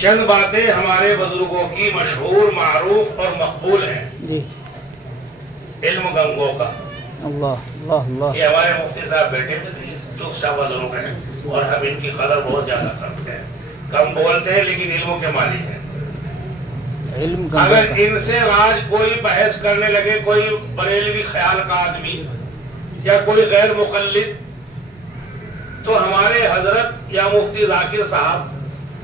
چند باتیں ہمارے بزرگوں کی مشہور، معروف اور مقبول ہیں. جی علم گنگوں کا. اللہ اللہ اللہ. یہ ہمارے مفتی صاحب بیٹھے تھے، چپ چاپ لوگ ہیں اور ہم ان کی قدر بہت زیادہ کرتے ہیں. کم بولتے ہیں لیکن علموں کے مالک ہیں. علم اگر گنگوں کا. ان سے آج کوئی بحث کرنے لگے، کوئی بریلوی خیال کا آدمی یا کوئی غیر مقلد، تو ہمارے حضرت یا مفتی ذاکر صاحب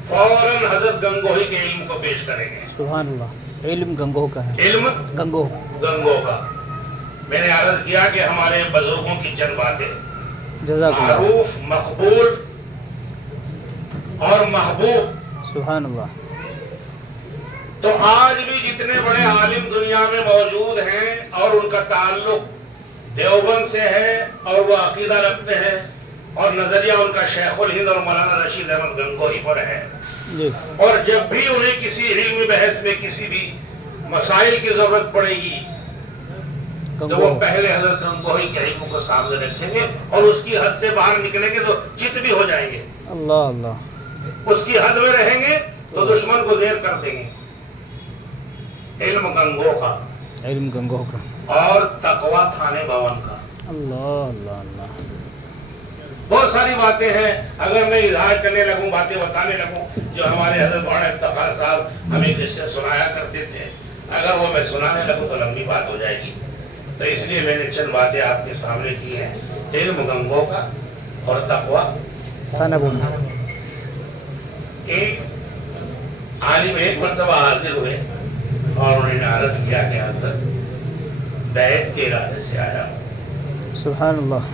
فوراً حضرت گنگوہی کے علم کو پیش کریں گے. سبحان اللہ. علم گنگوں کا ہے. علم گنگو. گنگوں کا. میں نے عرض کیا کہ ہمارے بزرگوں کی چند باتیں جزاک اللہ. معروف، مقبول اور محبوب. سبحان اللہ. تو آج بھی جتنے بڑے عالم دنیا میں موجود ہیں اور ان کا تعلق دیوبند سے ہے اور وہ عقیدہ رکھتے ہیں اور نظریہ ان کا شیخ الہند اور مولانا رشید احمد گنگوہی پر ہے، جی اور جب بھی انہیں کسی علمی بحث میں کسی بھی مسائل کی ضرورت پڑے گی تو وہ گنگو. پہلے حضرت گنگوہی کے علم کو سامنے رکھیں گے اور اس کی حد سے باہر نکلیں گے تو چت بھی ہو جائیں گے. اللہ اللہ. اس کی حد میں رہیں گے تو دشمن کو زیر کر دیں گے. علم گنگوں کا علم گنگوں کا. اور تقویٰ تھانے بھون کا. اللہ اللہ اللہ. بہت ساری باتیں ہیں، اگر میں اظہار کرنے لگوں، باتیں بتانے لگوں جو ہمارے حضرت مولانا افتخار صاحب ہمیں قصے سنایا کرتے تھے، اگر وہ میں سنانے لگوں تو لمبی بات ہو جائے گی. تو اس لیے میں نے چند باتیں آپ کے سامنے کی ہیں. علم گنگوں کا اور تقویٰ تھانہ بون. ایک عالم ایک مرتبہ حاضر ہوئے اور انہوں نے عرض کیا کہ حضرت بیعت کے ارادے سے آیا ہوں. سبحان اللہ.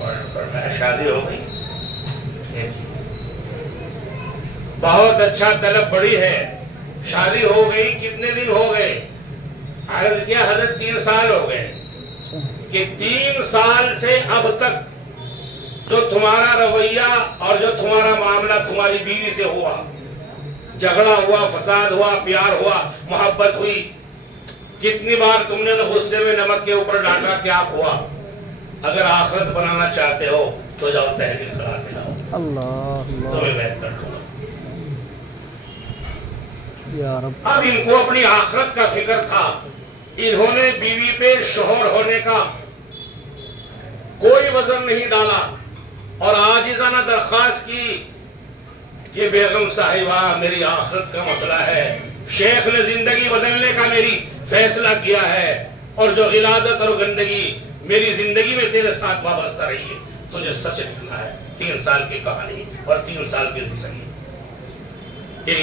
اور فرمایا شادی ہو گئی؟ بہت اچھا، طلب بڑی ہے. شادی ہو گئی، کتنے دن ہو گئے؟ عرض کیا حضرت 3 سال ہو گئے. کہ 3 سال سے اب تک جو تمہارا رویہ اور جو تمہارا معاملہ تمہاری بیوی سے ہوا، جھگڑا ہوا، فساد ہوا، پیار ہوا، محبت ہوئی، کتنی بار تم نے غصے میں نمک کے اوپر ڈالا، کیا ہوا؟ اگر آخرت بنانا چاہتے ہو تو جاؤ تحریر کرا کے لاؤ، اللہ تمہیں اللہ. بہتر ہوگا. یا رب. اب ان کو اپنی آخرت کا فکر تھا. انہوں نے بیوی پہ شوہر ہونے کا کوئی وزن نہیں ڈالا اور عاجزانہ درخواست کی کہ بیگم صاحبہ میری آخرت کا مسئلہ ہے، شیخ نے زندگی بدلنے کا میری فیصلہ کیا ہے اور جو غلاظت اور گندگی میری زندگی میں تیرے ساتھ وابستہ رہی ہے تجھے سچ لکھنا ہے. 3 سال کی کہانی اور 3 سال کی زندگی.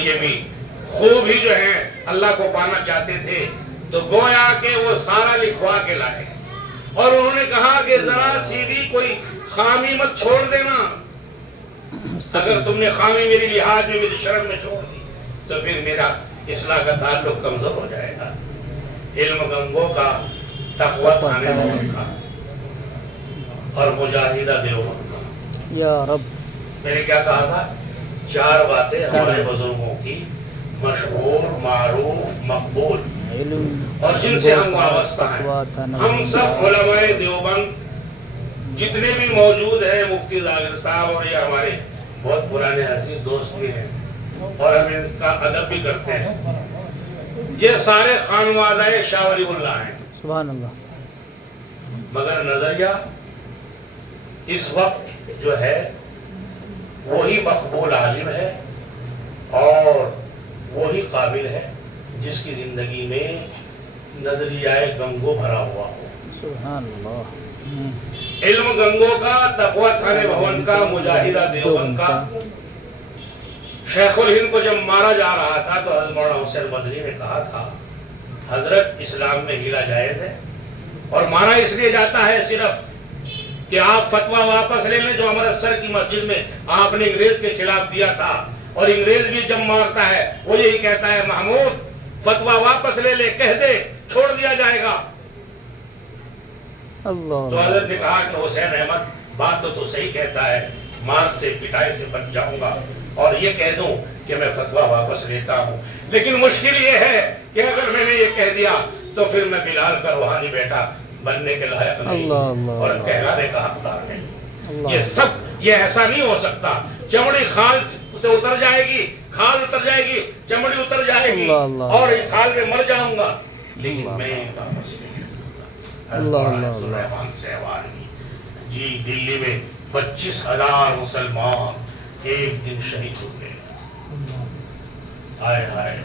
یہ بھی خوب ہی جو ہیں اللہ کو پانا چاہتے تھے تو گویا کہ وہ سارا لکھوا کے لائے اور انہوں نے کہا کہ ذرا سی بھی کوئی خامی مت چھوڑ دینا. اگر تم نے خامی میری لحاظ میں، میری شرم میں چھوڑ دی تو پھر میرا اصلاح کا تعلق کمزور ہو جائے گا. علم گنگوں کا، تقویٰ تھانے بھون کا اور مجاہدہ دیوبند کا. یا رب. میں نے کیا کہا تھا؟ 4 باتیں ہمارے بزرگوں کی مشہور، معروف، مقبول علم اور جن سے ہم وابستہ ہیں. تقویٰ تھانہ ہم بون. سب علماء دیوبند جتنے بھی موجود ہیں، مفتی ذاکر صاحب اور یہ ہمارے بہت پرانے عزیز دوست بھی ہیں اور ہم اس کا ادب بھی کرتے ہیں، یہ سارے خانوادہ شاہ ولی اللہ ہیں. سبحان اللہ. مگر نظریہ اس وقت جو ہے وہی مقبول عالم ہے اور وہی قابل ہے جس کی زندگی میں نظریہ گنگو بھرا ہوا ہو. سبحان اللہ. علم گنگوں کا، تقویٰ تھانے بھون کا، مجاہدہ دیوبند کا. شیخ الہند کو جب مارا جا رہا تھا تو حضرت مولانا حسین مدنی نے کہا تھا حضرت اسلام میں ہیلا جائز ہے اور مارا اس لیے جاتا ہے صرف کہ آپ فتویٰ واپس لے لیں جو امرتسر کی مسجد میں آپ نے انگریز کے خلاف دیا تھا. اور انگریز بھی جب مارتا ہے وہ یہی کہتا ہے محمود فتویٰ واپس لے لے، کہہ دے چھوڑ دیا جائے گا. اللہ. تو حضرت نے کہا کہ حسین احمد بات تو صحیح کہتا ہے، مار سے پٹائی سے بچ جاؤں گا اور یہ کہہ دوں کہ میں فتویٰ واپس لیتا ہوں. لیکن مشکل یہ ہے کہ اگر میں نے یہ کہہ دیا تو پھر میں بلال کا روحانی بیٹا بننے کے لائق نہیں اور کہلانے کا حقدار نہیں. یہ سب یہ ایسا نہیں ہو سکتا. چمڑی اسے اتر جائے گی، کھال اتر جائے گی، چمڑی اتر جائے گی، اللہ اللہ اور اس حال میں مر جاؤں گا، لیکن میں واپس نہیں کر سکتا۔ اللہ جی دلی میں 25,000 مسلمان ایک دن شہید ہو گئے۔ ہائے ہائے،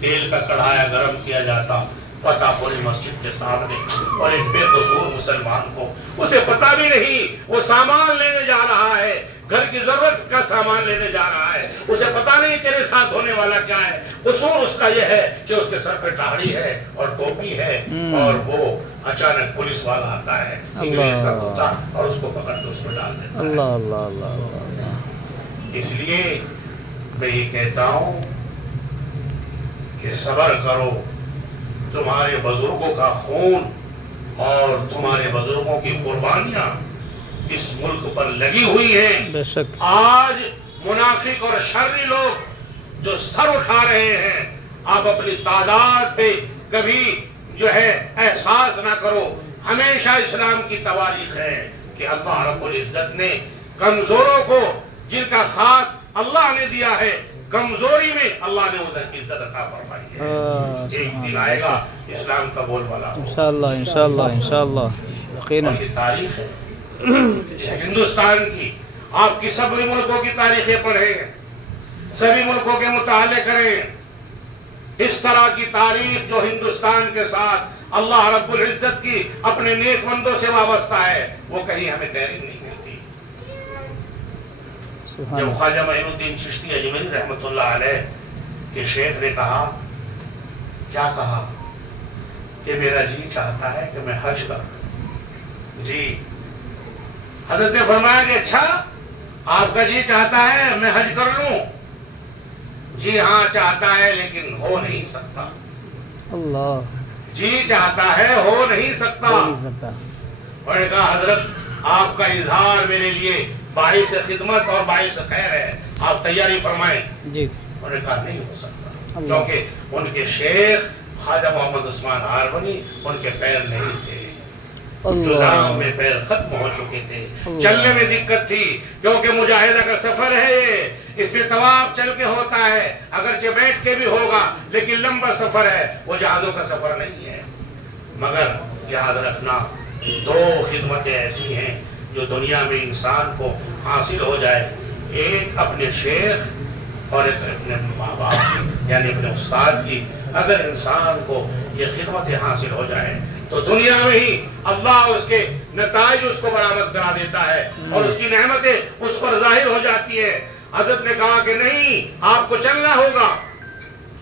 تیل کا کڑھایا گرم کیا جاتا فتح پوری مسجد کے سامنے، اور ایک بے قصور مسلمان کو، اسے پتہ بھی نہیں، وہ سامان لینے جا رہا ہے، گھر کی ضرورت کا سامان لینے جا رہا ہے، اسے پتہ نہیں تیرے ساتھ ہونے والا کیا ہے۔ قصور اس کا یہ ہے کہ اس کے سر پہ داڑھی ہے اور ٹوپی ہے، اور وہ اچانک پولیس والا آتا ہے، انگریز کا کتا، اور اس کو پکڑ کے اس کو ڈال دیتا ہے۔ اللہ اللہ اللہ اللہ۔ اس لیے میں یہ کہتا ہوں کہ صبر کرو، تمہارے بزرگوں کا خون اور تمہارے بزرگوں کی قربانیاں اس ملک پر لگی ہوئی ہیں۔ بے شک آج منافق اور شرری لوگ جو سر اٹھا رہے ہیں، آپ اپنی تعداد پہ کبھی جو ہے احساس نہ کرو۔ ہمیشہ اسلام کی تواریخ ہے کہ اللہ رب العزت نے کمزوروں کو، جن کا ساتھ اللہ نے دیا ہے، کمزوری میں اللہ نے ادھر عزت عطا فرمائی ہے۔ ایک دن آئے گا اسلام کا بول والا ہوگا۔ انشاءاللہ انشاءاللہ انشاءاللہ یقیناً۔ اور یہ تاریخ ہے ہندوستان کی، آپ کی سبھی ملکوں کی تاریخیں پڑھیں، سبھی ملکوں کے مطالعے کریں۔ اس طرح کی تاریخ جو ہندوستان کے ساتھ اللہ رب العزت کی اپنے نیک بندوں سے وابستہ ہے، وہ کہیں ہمیں تحریر نہیں ملتی۔ جب خواجہ معین الدین چشتی اجمیری رحمۃ اللہ علیہ کے شیخ نے کہا، کیا کہا کہ میرا جی چاہتا ہے کہ میں حج کروں، جی حضرت نے فرمایا کہ اچھا آپ کا جی چاہتا ہے میں حج کر لوں؟ جی ہاں چاہتا ہے، لیکن ہو نہیں سکتا۔ اللہ جی چاہتا ہے، ہو نہیں سکتا۔ اور نے کہا حضرت آپ کا اظہار میرے لیے باعث خدمت اور باعث خیر ہے، آپ تیاری فرمائیں۔ جی انہوں نے کہا نہیں ہو سکتا، کیونکہ ان کے شیخ خواجہ محمد عثمان ہارونی ان کے پیر نہیں تھے، جزام میں پیر ختم ہو چکے تھے، چلنے میں دقت تھی، کیونکہ مجاہدہ کا سفر ہے، اس میں طواف چل کے ہوتا ہے، اگرچہ بیٹھ کے بھی ہوگا لیکن لمبا سفر ہے، وہ جہادوں کا سفر نہیں ہے۔ مگر یاد رکھنا، دو خدمتیں ایسی ہیں جو دنیا میں انسان کو حاصل ہو جائے، ایک اپنے شیخ اور ایک اپنے ماں باپ کی، یعنی اپنے استاد کی۔ اگر انسان کو یہ خدمتیں حاصل ہو جائیں تو دنیا میں ہی اللہ اس کے نتائج اس کو برآمد کرا دیتا ہے، اور اس کی نعمتیں اس پر ظاہر ہو جاتی ہیں۔ حضرت نے کہا کہ نہیں، آپ کو چلنا ہوگا،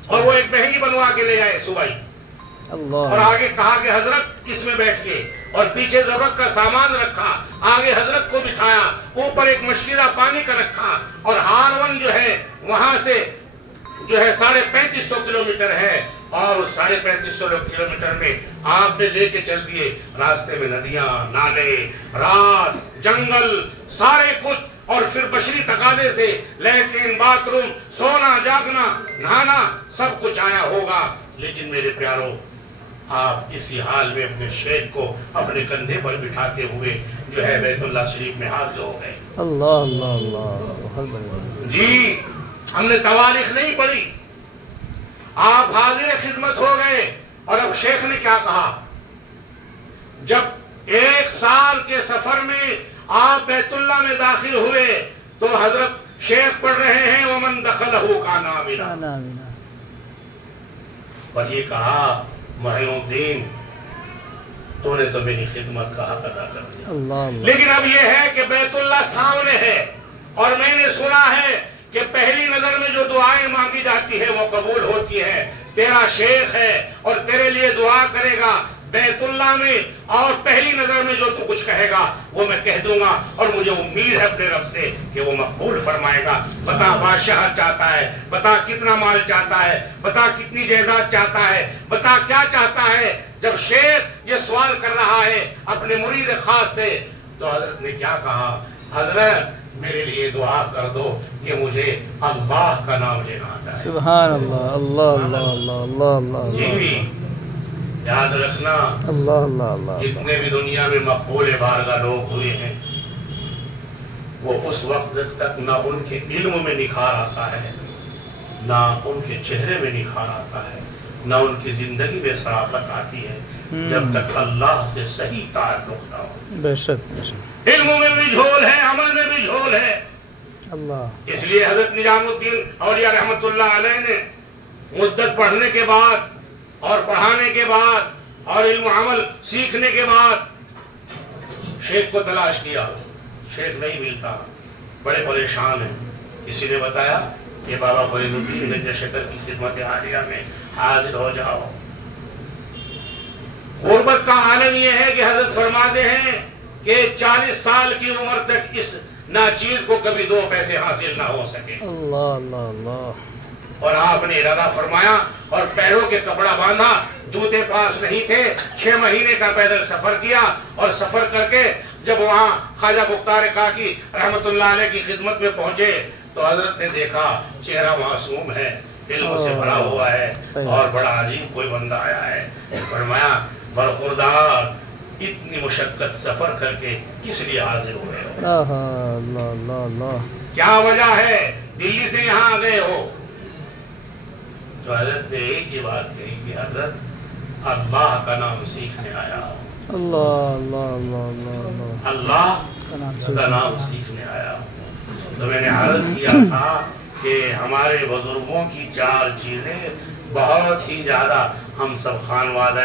اور وہ ایک مہنگی بنوا کے لے آئے صوبائی، اور آگے کہا کہ حضرت اس میں بیٹھیے، اور پیچھے ضرورت کا سامان رکھا، آگے حضرت کو بٹھایا، اوپر ایک مشکلہ پانی کا رکھا، اور ہارون جو ہے وہاں سے جو ہے 3550 کلومیٹر ہے، اور اس 3550 کلومیٹر میں آپ نے لے کے چل دیے۔ راستے میں ندیاں، نالے، رات، جنگل، سارے کچھ، اور پھر بشری تقاضے سے لیٹرین، باتھ روم، سونا، جاگنا، نہانا، سب کچھ آیا ہوگا، لیکن میرے پیاروں آپ اسی حال میں اپنے شیخ کو اپنے کندھے پر بٹھاتے ہوئے جو ہے بیت اللہ شریف میں حاضر ہو گئے۔ اللہ اللہ اللہ۔ جی ہم نے تواریخ نہیں پڑھی، آپ حاضر خدمت ہو گئے۔ اور اب شیخ نے کیا کہا؟ جب 1 سال کے سفر میں آپ بیت اللہ میں داخل ہوئے تو حضرت شیخ پڑھ رہے ہیں وَمَن دَخَلَهُ كَانَ آمِنًا، اور یہ کہا معین الدین تو نے تو میری خدمت کا حق ادا کر دیا، لیکن اب یہ ہے کہ بیت اللہ سامنے ہے، اور میں نے سنا ہے کہ پہلی نظر میں جو دعائیں مانگی جاتی ہے وہ قبول ہوتی ہے۔ تیرا شیخ ہے اور تیرے لیے دعا کرے گا بیت اللہ میں، اور پہلی نظر میں جو تو کچھ کہے گا وہ میں کہہ دوں گا، اور مجھے امید ہے اپنے رب سے کہ وہ مقبول فرمائے گا۔ بتا بادشاہ چاہتا ہے، بتا کتنا مال چاہتا ہے، بتا کتنی جائیداد چاہتا ہے، بتا کیا چاہتا ہے۔ جب شیخ یہ سوال کر رہا ہے اپنے مرید خاص سے تو حضرت نے کیا کہا؟ حضرت میرے لیے دعا کر دو کہ مجھے اللہ کا نام لینا آتا ہے۔ سبحان اللہ، اللہ اللہ اللہ اللہ اللہ۔ جی یاد رکھنا، اللہ اللہ اللہ، جتنے بھی دنیا میں مقبول بارگاہ لوگ ہوئے ہیں، وہ اس وقت تک نہ ان کے علم میں نکھار آتا ہے، نہ ان کے چہرے میں نکھار آتا ہے، نہ ان کی زندگی میں صرافت آتی ہے، جب تک اللہ سے صحیح تعلق نہ ہو۔ بے شک بے شک، علم میں بھی جھول ہے، عمل میں بھی جھول ہے۔ اللہ، اس لیے حضرت نظام الدین اولیاء رحمت اللہ علیہ نے مدت پڑھنے کے بعد اور پڑھانے کے بعد اور علم و عمل سیکھنے کے بعد شیخ کو تلاش کیا، شیخ نہیں ملتا، بڑے پریشان ہیں۔ کسی نے بتایا کہ بابا فرید الدین گنج شکر کی خدمت عالیہ میں حاضر ہو جاؤ۔ غربت کا عالم یہ ہے کہ حضرت فرماتے ہیں کہ 40 سال کی عمر تک اس ناچیز کو کبھی 2 پیسے حاصل نہ ہو سکے، اللہ اللہ اللہ، اور آپ نے ارادہ فرمایا اور پیروں کے کپڑا باندھا، جوتے پاس نہیں تھے، 6 مہینے کا پیدل سفر کیا، اور سفر کر کے جب وہاں خواجہ مختار کاکی رحمت اللہ علیہ کی خدمت میں پہنچے تو حضرت نے دیکھا چہرہ معصوم ہے، علم سے بھرا ہوا ہے، اور بڑا عجیب کوئی بندہ آیا ہے۔ فرمایا برخوردار، اتنی مشقت سفر کر کے کس لیے حاضر ہوئے ہو؟ اللہ اللہ اللہ، کیا وجہ ہے دلی سے یہاں آ گئے ہو؟ تو حضرت نے ایک ہی بات کہی کہ حضرت اللہ کا نام سیکھنے آیا ہوں، اللہ اللہ اللہ اللہ، اللہ کا نام سیکھنے آیا ہوں۔ تو میں نے عرض کیا تھا کہ ہمارے بزرگوں کی 4 چیزیں بہت ہی زیادہ ہم سب خانوادہ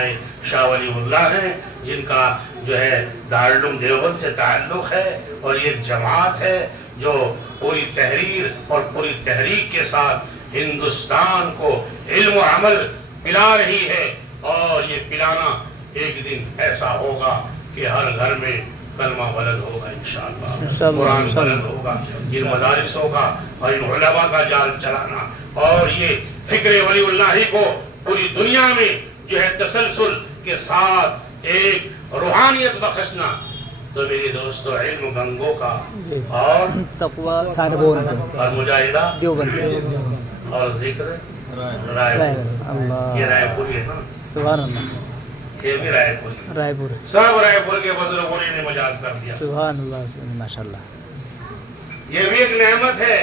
شاہ ولی اللہ ہیں، جن کا جو ہے دارالعلوم دیوبند سے تعلق ہے، اور یہ جماعت ہے جو پوری تحریر اور پوری تحریک کے ساتھ ہندوستان کو علم و عمل پلا رہی ہے، اور یہ پلانا ایک دن ایسا ہوگا کہ ہر گھر میں کلمہ بلند ہوگا انشاءاللہ، قرآن بلند ہوگا، ان مدارسوں کا اور ان علماء کا جال چلانا، اور یہ فکر ولی اللہ کو پوری دنیا میں جو ہے تسلسل کے ساتھ ایک روحانیت بخشنا۔ تو میری دوستو، علم گنگوں کا اور تقوی تھانبون اور مجاہدہ دیوبند اور ذکر رائے پور، اللہ، یہ رائے پور ہے نا، سبحان اللہ، یہ بھی رائے پور، رائے پور، سب رائے پور کے بزرگوں نے مجاز کر دیا۔ سبحان اللہ، ماشاء اللہ، یہ بھی ایک نعمت ہے۔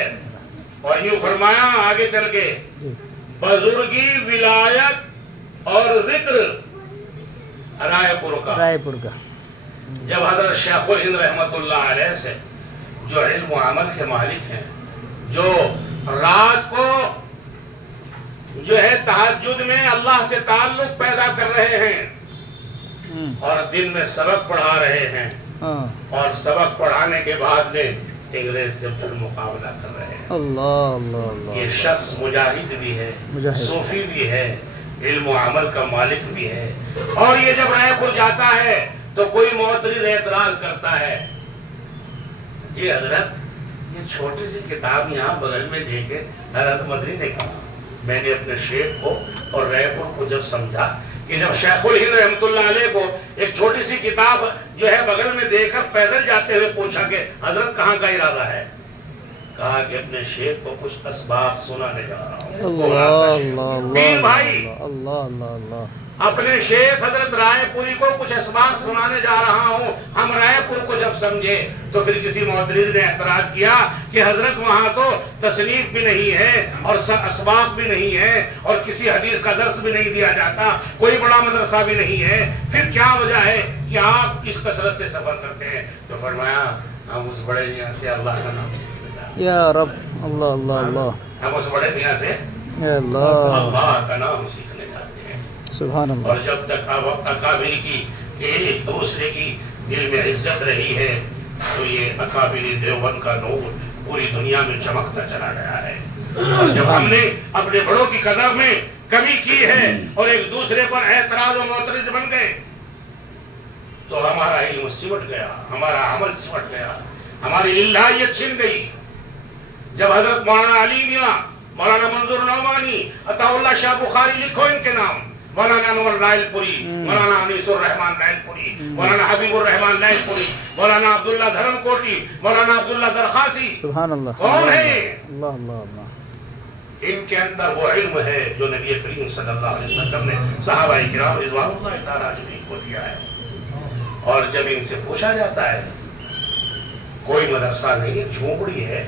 اور یوں فرمایا آگے چل کے، بزرگی، ولایت اور ذکر رائے پور کا۔ رائے پور کا، جب حضرت شیخ الہند رحمت اللہ علیہ سے جو علم و عمل کے مالک ہیں، جو رات کو جو ہے تہجد میں اللہ سے تعلق پیدا کر رہے ہیں اور دن میں سبق پڑھا رہے ہیں، اور سبق پڑھانے کے بعد میں انگریز سے پھر مقابلہ کر رہے ہیں، اللہ اللہ اللہ، یہ شخص مجاہد بھی ہے، صوفی بھی ہے، علم و عمل کا مالک بھی ہے۔ اور یہ جب رائے پور جاتا ہے تو کوئی معترض اعتراض کرتا ہے، جی حضرت یہ چھوٹی سی کتاب یہاں بغل میں دے کے، حضرت مدنی نے کہا، میں نے اپنے شیخ کو اور رائے پور کو جب سمجھا کہ جب شیخ الہند رحمت اللہ علیہ کو ایک چھوٹی سی کتاب جو ہے بغل میں دے کر پیدل جاتے ہوئے پوچھا کہ حضرت کہاں کا ارادہ ہے، کہا کہ اپنے شیخ کو کچھ اسباب سنانے جا رہا ہوں۔ پیر بھائی، اللہ اللہ اللہ، اپنے شیخ حضرت رائے پوری کو کچھ اسباب سنانے جا رہا ہوں۔ ہم رائے پور کو جب سمجھے تو پھر کسی معترض نے اعتراض کیا کہ حضرت وہاں تو تصنیف بھی نہیں ہے اور اسباب بھی نہیں ہے اور کسی حدیث کا درس بھی نہیں دیا جاتا، کوئی بڑا مدرسہ بھی نہیں ہے، پھر کیا وجہ ہے کہ آپ اس کثرت سے سفر کرتے ہیں؟ تو فرمایا ہم اس بڑے میاں سے اللہ کا نام سیکھنے جاتے ہیں، یا رب، اللہ اللہ اللہ، ہم اس بڑے میاں سے یا اللہ، اللہ کا نام سیکھنے جاتے ہیں۔ سبحان اللہ، اور جب تک اکابر کی ایک دوسرے کی دل میں عزت رہی ہے تو یہ اکابر دیوبند کا نور پوری دنیا میں چمکتا چلا گیا ہے۔ اور جب ہم نے اپنے بڑوں کی قدر میں کمی کی ہے اور ایک دوسرے پر اعتراض و معترض بن گئے تو ہمارا علم سمٹ گیا، ہمارا عمل سمٹ گیا، ہماری الہیت چھن گئی۔ جب حضرت مولانا علی میاں، مولانا منظور نعمانی، عطا اللہ شاہ بخاری، لکھو ان کے نام، مولانا انور نائل پوری، مولانا انیس الرحمان نائل پوری، مولانا حبیب الرحمان نائل پوری، مولانا عبداللہ دھرم کوٹی، مولانا عبداللہ درخاسی، سبحان اللہ، کون ہے؟ اللہ اللہ اللہ، ان کے اندر وہ علم ہے جو نبی کریم صلی اللہ علیہ وسلم نے صحابہ کرام رضوان اللہ تعالیٰ عنہم کو دیا ہے۔ اور جب ان سے پوچھا جاتا ہے کوئی مدرسہ نہیں ہے، جھونپڑی ہے،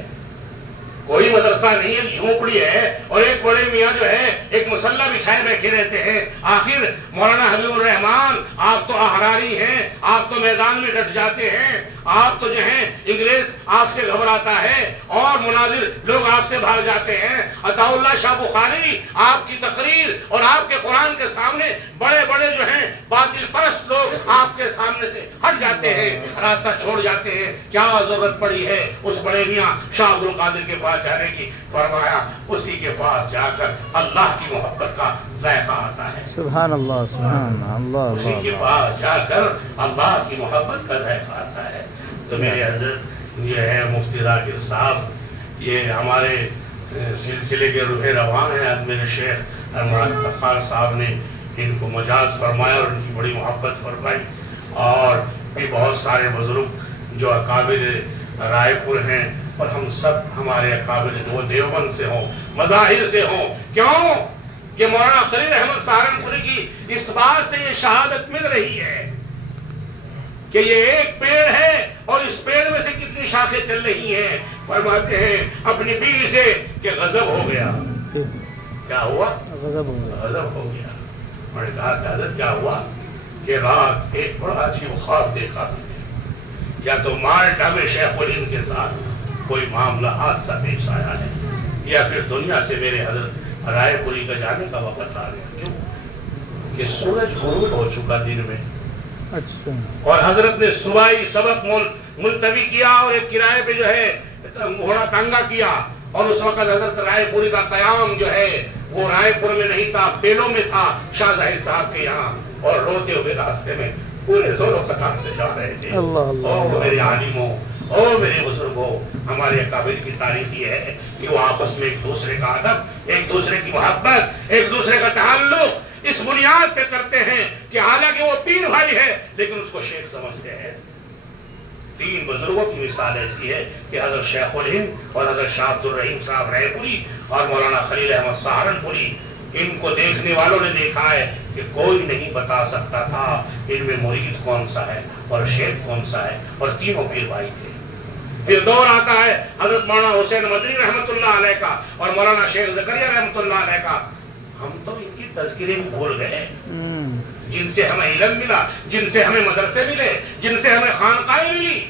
کوئی مدرسہ نہیں ہے، جھونپڑی ہے، اور ایک بڑے میاں جو ہے ایک مسلح بچھائے بیٹھے رہتے ہیں۔ آخر مولانا حبیب الرحمان آپ تو احراری ہیں، آپ تو میدان میں ڈٹ جاتے ہیں، آپ تو جو ہیں انگریز آپ سے گھبراتا ہے اور مناظر لوگ آپ سے بھاگ جاتے ہیں۔ عطا اللہ شاہ بخاری آپ کی تقریر اور آپ کے قرآن کے سامنے بڑے بڑے جو ہیں باطل پرست لوگ آپ کے سامنے سے ہٹ جاتے ہیں، راستہ چھوڑ جاتے ہیں۔ کیا ضرورت پڑی ہے اس بڑے میاں شاہ عبد القادر کے پاس جانے کی؟ فرمایا اسی کے پاس جا کر اللہ کی محبت کا ذائقہ آتا ہے۔ سبحان اللہ، سبحان اللہ، اسی کے اللہ پاس جا کر اللہ کی محبت کا ذائقہ آتا ہے۔ تو میرے حضرت یہ ہے مفتی ذاکر صاحب، یہ ہمارے سلسلے کے روح رواں ہیں۔ میرے شیخ المراد فخار صاحب نے ان کو مجاز فرمایا اور ان کی بڑی محبت فرمائی، اور بھی بہت سارے بزرگ جو اکابر رائے پور ہیں، اور ہم سب ہمارے اکابر وہ دیوبند سے ہوں، مظاہر سے ہوں۔ کیوں کہ مولانا خلیل احمد سہارنپوری کی اس بات سے یہ شہادت مل رہی ہے کہ یہ ایک پیڑ ہے اور اس پیڑ میں سے کتنی شاخیں چل رہی ہیں۔ فرماتے ہیں اپنی بیوی سے کہ غضب ہو گیا۔ کیا ہوا؟ غضب ہو گیا۔ غضب ہو گیا۔ میں نے کہا کہ حضرت کیا ہوا؟ کہ رات ایک بڑا عجیب خواب دیکھا، یا تو مالٹا میں شیخ الہند کے ساتھ کوئی معاملہ حادثہ پیش آیا ہے، یا پھر دنیا سے میرے حضرت رائے پوری کا جانے کا وقت آ گیا۔ کیوں کہ سورج غروب ہو چکا دن میں، اچھا، اور حضرت نے صبحی سبق ملتوی کیا اور ایک کرائے پہ جو ہے گھوڑا تانگا کیا، اور اس وقت حضرت رائے پوری کا قیام جو ہے وہ رائے پور میں نہیں تھا، بیلوں میں تھا، شاہ ظاہر صاحب کے یہاں، اور روتے ہوئے راستے میں پورے زور و قطار سے جا رہے تھے۔ اللہ اللہ، او میرے عالموں، او میرے بزرگوں، ہمارے اکابر کی تاریخ یہ ہے کہ وہ آپس میں ایک دوسرے کا ادب، ایک دوسرے کی محبت، ایک دوسرے کا تعلق اس بنیاد پہ کرتے ہیں کہ حالانکہ وہ پیر بھائی ہے لیکن اس کو شیخ سمجھتے ہیں۔ تین بزرگوں کی مثال ایسی ہے کہ حضرت شیخ الہند اور حضرت شاہ عبد الرحیم صاحب رائے پوری اور مولانا خلیل احمد سہارنپوری، ان کو دیکھنے والوں نے دیکھا ہے کہ کوئی نہیں بتا سکتا تھا ان میں مرید کون سا ہے اور شیخ کون سا ہے، اور تینوں پیر بھائی تھے۔ پھر دور آتا ہے حضرت مولانا حسین مدنی رحمۃ اللہ علیہ کا اور مولانا شیخ زکریا رحمۃ اللہ علیہ کا۔ ہم تو ان کی تذکرے میں بھول گئے، جن سے ہمیں علم ملا، جن سے ہمیں مدرسے ملے، جن سے ہمیں خانقاہیں ملی۔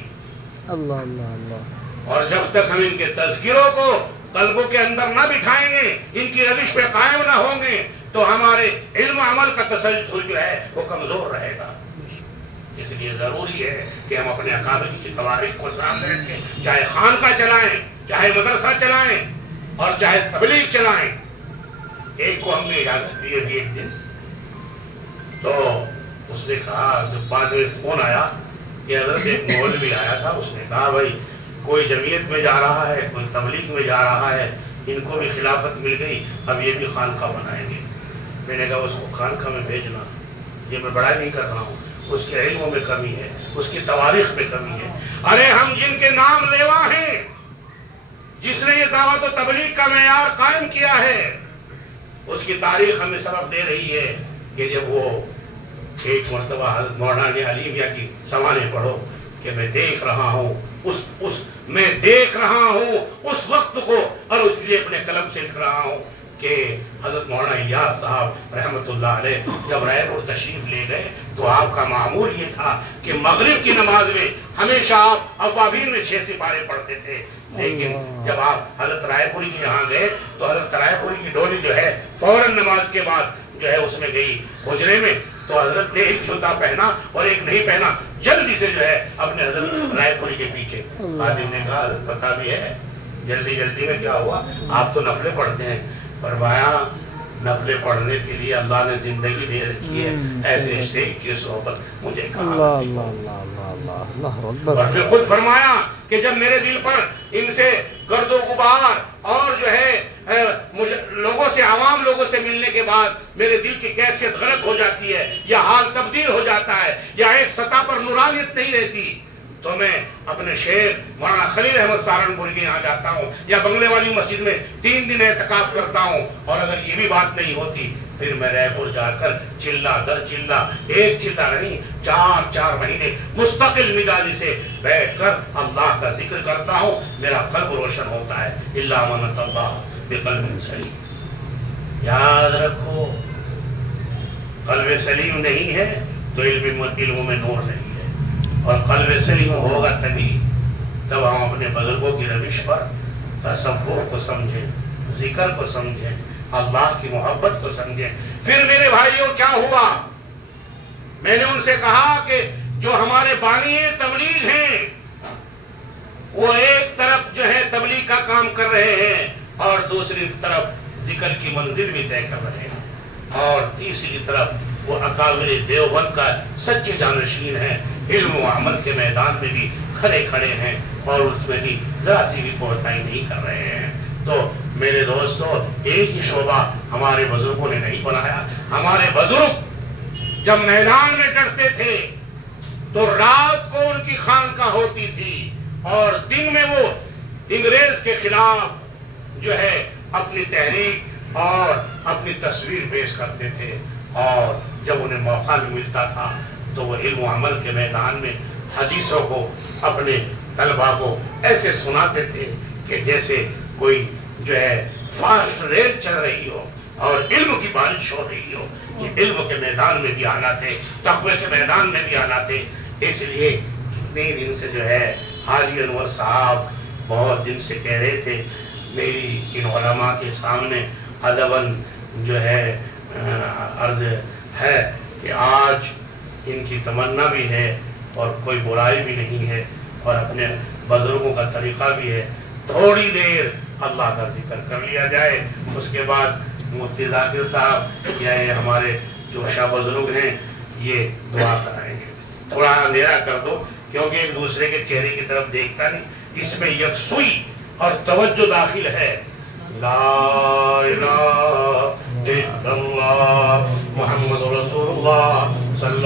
اللہ اللہ اللہ، اور جب تک ہم ان کے تذکروں کو قلبوں کے اندر نہ بٹھائیں گے، ان کی روش پہ قائم نہ ہوں گے، تو ہمارے علم عمل کا تسلسل جو ہے وہ کمزور رہے گا۔ اس لیے ضروری ہے کہ ہم اپنے اکابر کی تواریخ کو سامنے رکھیں، چاہے خانقاہ چلائیں، چاہے مدرسہ چلائیں، اور چاہے تبلیغ چلائیں۔ ایک کو ہم نے اجازت دی ابھی ایک دن، تو اس نے کہا، جب بعد میں فون آیا کہ حضرت ایک مولوی آیا تھا، اس نے کہا بھائی کوئی جمعیت میں جا رہا ہے، کوئی تبلیغ میں جا رہا ہے، ان کو بھی خلافت مل گئی، اب یہ بھی خانقاہ بنائیں گے۔ میں نے کہا اس کو خانقاہ میں بھیجنا، یہ میں بڑائی نہیں کر رہا ہوں، اس کے علموں میں کمی ہے، اس کی تواریخ میں کمی ہے۔ ارے ہم جن کے نام لیوا ہیں، جس نے یہ دعوت و تبلیغ کا معیار قائم کیا ہے، اس کی تاریخ ہمیں سبق دے رہی ہے کہ جب وہ ایک مرتبہ حضرت مولانا علی میاں کی سوانح پڑھو کہ میں دیکھ رہا ہوں اس وقت کو، اور اس لیے اپنے قلم سے لکھ رہا ہوں کہ حضرت مولانا الیاس صاحب رحمۃ اللہ علیہ جب رائے پور تشریف لے گئے تو آپ کا معمول یہ تھا کہ مغرب کی نماز میں ہمیشہ آپ اوابین میں 6 سپارے پڑھتے تھے، لیکن جب آپ حضرت رائے پوری کے یہاں گئے تو حضرت رائے پوری کی ڈولی جو ہے فوراً نماز کے بعد جو ہے اس میں گئی حجرے میں، تو حضرت نے ایک جوتا پہنا اور ایک نہیں پہنا، جلدی سے جو ہے اپنے حضرت رائے پوری کے پیچھے۔ خادم نے کہا حضرت پتہ بھی ہے جلدی میں کیا ہوا، آپ تو نفلیں پڑھتے ہیں۔ فرمایا نفلیں پڑھنے کے لیے اللہ نے زندگی دے رکھی ہے، ایسے شیخ کی صحبت مجھے کہاں سیکھو۔ اور پھر خود فرمایا کہ جب میرے دل پر ان سے گرد و غبار اور جو ہے عوام لوگوں سے ملنے کے بعد میرے دل کی کیفیت غلط ہو جاتی ہے، یا حال تبدیل ہو جاتا ہے، یا ایک سطح پر نورانیت نہیں رہتی، تو میں اپنے شیخ مولانا خلیل احمد سہارنپوری کے یہاں جاتا ہوں، یا بنگلے والی مسجد میں 3 دن اعتکاف کرتا ہوں، اور اگر یہ بھی بات نہیں ہوتی پھر میں رہ پور جا کر چلا در چلا، ایک چلا نہیں 4 مہینے مستقل مدالی سے بیٹھ کر اللہ کا ذکر کرتا ہوں، میرا قلب روشن ہوتا ہے۔ الا من اتى اللہ بقلب سلیم۔ یاد رکھو، قلب سلیم نہیں ہے تو علم میں نور نہیں ہے، اور قلب سلیم ہوگا تبھی تب ہم اپنے بزرگوں کی روش پر تصور کو سمجھیں، ذکر کو سمجھیں، اللہ کی محبت کو سمجھیں۔ پھر میرے بھائیوں کیا ہوا؟ میں نے ان سے کہا کہ جو ہمارے بانی تبلیغ ہیں وہ ایک طرف جو ہے تبلیغ کا کام کر رہے ہیں اور دوسری طرف ذکر کی منزل بھی طے کر رہے ہیں، اور تیسری طرف وہ اکابر دیوبند کا سچے جانشین ہیں، علم و عمل کے میدان میں بھی کھڑے ہیں اور اس میں بھی ذرا سی بھی کوتاہی نہیں کر رہے ہیں۔ تو میرے دوستو، ایک ہی شعبہ ہمارے بزرگوں نے نہیں بنایا۔ ہمارے بزرگ جب میدان میں ڈٹتے تھے تو رات کو ان کی خانقاہ ہوتی تھی اور دن میں وہ انگریز کے خلاف جو ہے اپنی تحریک اور اپنی تصویر پیش کرتے تھے، اور جب انہیں موقع بھی ملتا تھا تو وہ علم و عمل کے میدان میں حدیثوں کو اپنے طلباء کو ایسے سناتے تھے کہ جیسے کوئی جو ہے فاسٹ ریل چل رہی ہو اور علم کی بارش ہو رہی ہو۔ یہ علم کے میدان میں بھی آنا تھے، تقوی کے میدان میں بھی آنا تھے۔ اس لیے کتنے دن سے جو ہے حاجی انور صاحب بہت دن سے کہہ رہے تھے میری ان علماء کے سامنے ادباً جو ہے عرض ہے کہ آج ان کی تمنا بھی ہے اور کوئی برائی بھی نہیں ہے اور اپنے بزرگوں کا طریقہ بھی ہے، تھوڑی دیر اللہ کا ذکر کر لیا جائے، اس کے بعد مفتی ذاکر صاحب یا یہ ہمارے جو شاہ بزرگ ہیں یہ دعا کرائیں گے۔ تھوڑا اندھیرا کر دو کیونکہ ایک دوسرے کے چہرے کی طرف دیکھتا نہیں، اس میں یکسوئی اور توجہ داخل ہے۔ لا الہ الا اللہ محمد رسول اللہ صلی اللہ